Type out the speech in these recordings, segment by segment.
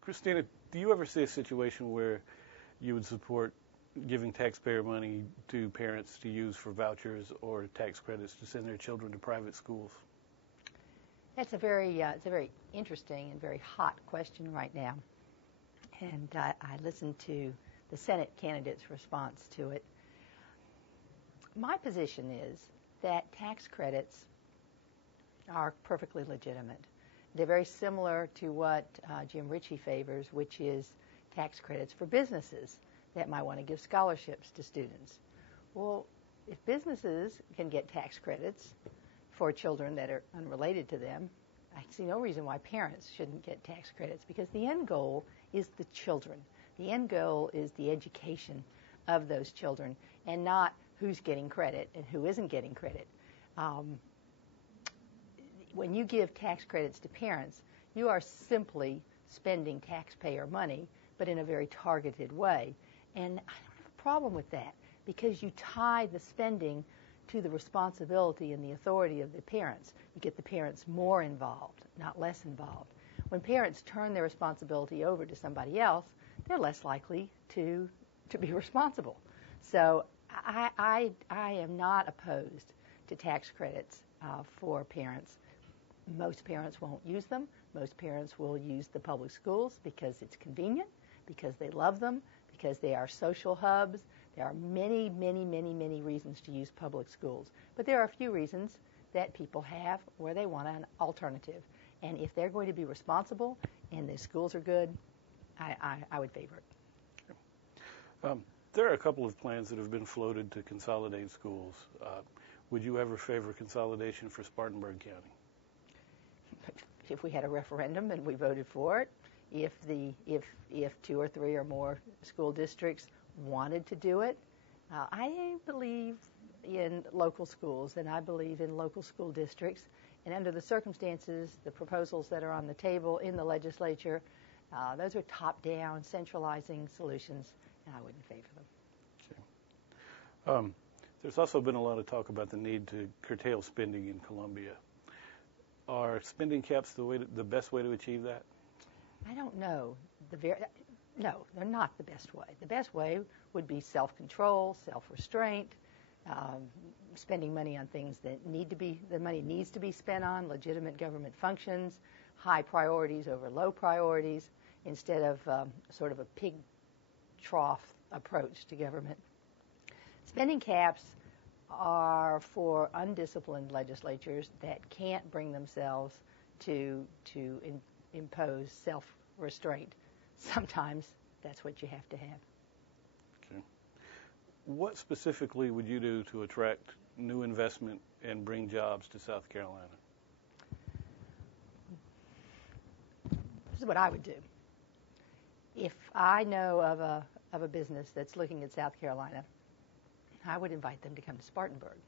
Christina, do you ever see a situation where you would support giving taxpayer money to parents to use for vouchers or tax credits to send their children to private schools? It's a very interesting and very hot question right now. And I listened to the Senate candidate's response to it. My position is that tax credits are perfectly legitimate. They're very similar to what Jim Ritchie favors, which is tax credits for businesses that might want to give scholarships to students. Well, if businesses can get tax credits for children that are unrelated to them, I see no reason why parents shouldn't get tax credits, because the end goal is the children. The end goal is the education of those children, and not who's getting credit and who isn't getting credit. When you give tax credits to parents, you are simply spending taxpayer money, but in a very targeted way. And I don't have a problem with that, because you tie the spending to the responsibility and the authority of the parents. You get the parents more involved, not less involved. When parents turn their responsibility over to somebody else, they're less likely to be responsible. So I am not opposed to tax credits for parents. Most parents won't use them. Most parents will use the public schools because it's convenient, because they love them, because they are social hubs. There are many, many, many, many reasons to use public schools. But there are a few reasons that people have where they want an alternative. And if they're going to be responsible and the schools are good, I would favor it. There are a couple of plans that have been floated to consolidate schools. Would you ever favor consolidation for Spartanburg County? If we had a referendum and we voted for it, if 2 or 3 or more school districts wanted to do it, I believe in local schools, and I believe in local school districts. And under the circumstances, the proposals that are on the table in the legislature, those are top-down, centralizing solutions, and I wouldn't favor them. Okay. There's also been a lot of talk about the need to curtail spending in Columbia. Are spending caps the best way to achieve that? I don't know. No, they're not the best way. The best way would be self-control, self-restraint, spending money on things that the money needs to be spent on, legitimate government functions, high priorities over low priorities, instead of sort of a pig trough approach to government. Spending caps are for undisciplined legislatures that can't bring themselves to impose self-restraint. Sometimes that's what you have to have. Okay. What specifically would you do to attract new investment and bring jobs to South Carolina? This is what I would do. If I know of a business that's looking at South Carolina, I would invite them to come to Spartanburg,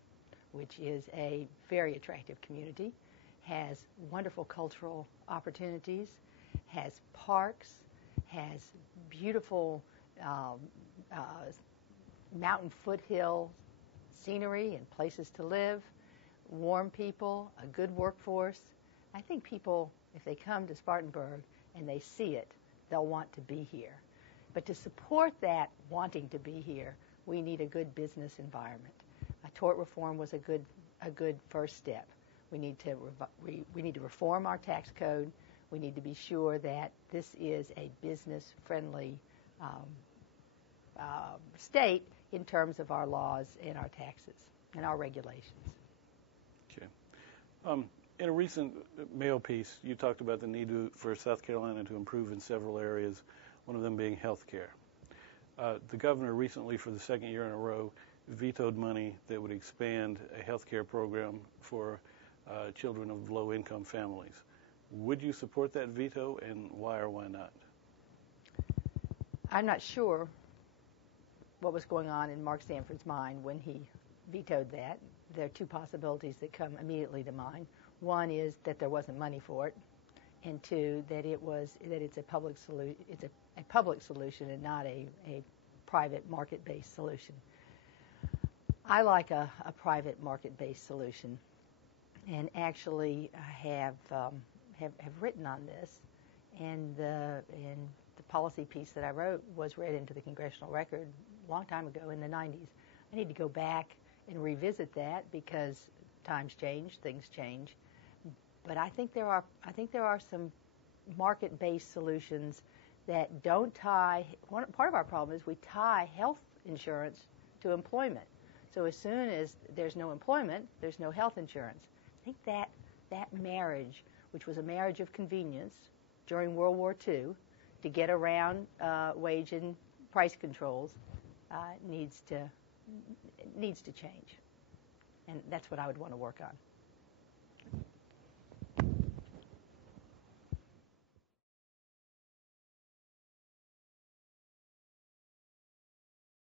which is a very attractive community, has wonderful cultural opportunities, has parks, has beautiful mountain foothill scenery and places to live, warm people, a good workforce. I think people, if they come to Spartanburg and they see it, they'll want to be here. But to support that wanting to be here, we need a good business environment. Tort reform was a good first step. We need to reform our tax code. We need to be sure that this is a business-friendly state in terms of our laws and our taxes and our regulations. Okay. In a recent Mail piece, you talked about the need for South Carolina to improve in several areas, one of them being health care. The governor recently, for the second year in a row, vetoed money that would expand a health care program for children of low-income families. Would you support that veto, and why or why not? I'm not sure what was going on in Mark Sanford's mind when he vetoed that. There are two possibilities that come immediately to mind. One is that there wasn't money for it, and two, that it's a public solution. It's a public solution and not a private market-based solution. I like a private market-based solution, and actually have written on this And the policy piece that I wrote was read into the congressional record a long time ago in the 90s. I need to go back and revisit that because times change, things change. But I think there are some market-based solutions that don't tie. Part of our problem is we tie health insurance to employment. So as soon as there's no employment, there's no health insurance. I think that marriage, which was a marriage of convenience during World War II, to get around wage and price controls, needs to change, and that's what I would want to work on.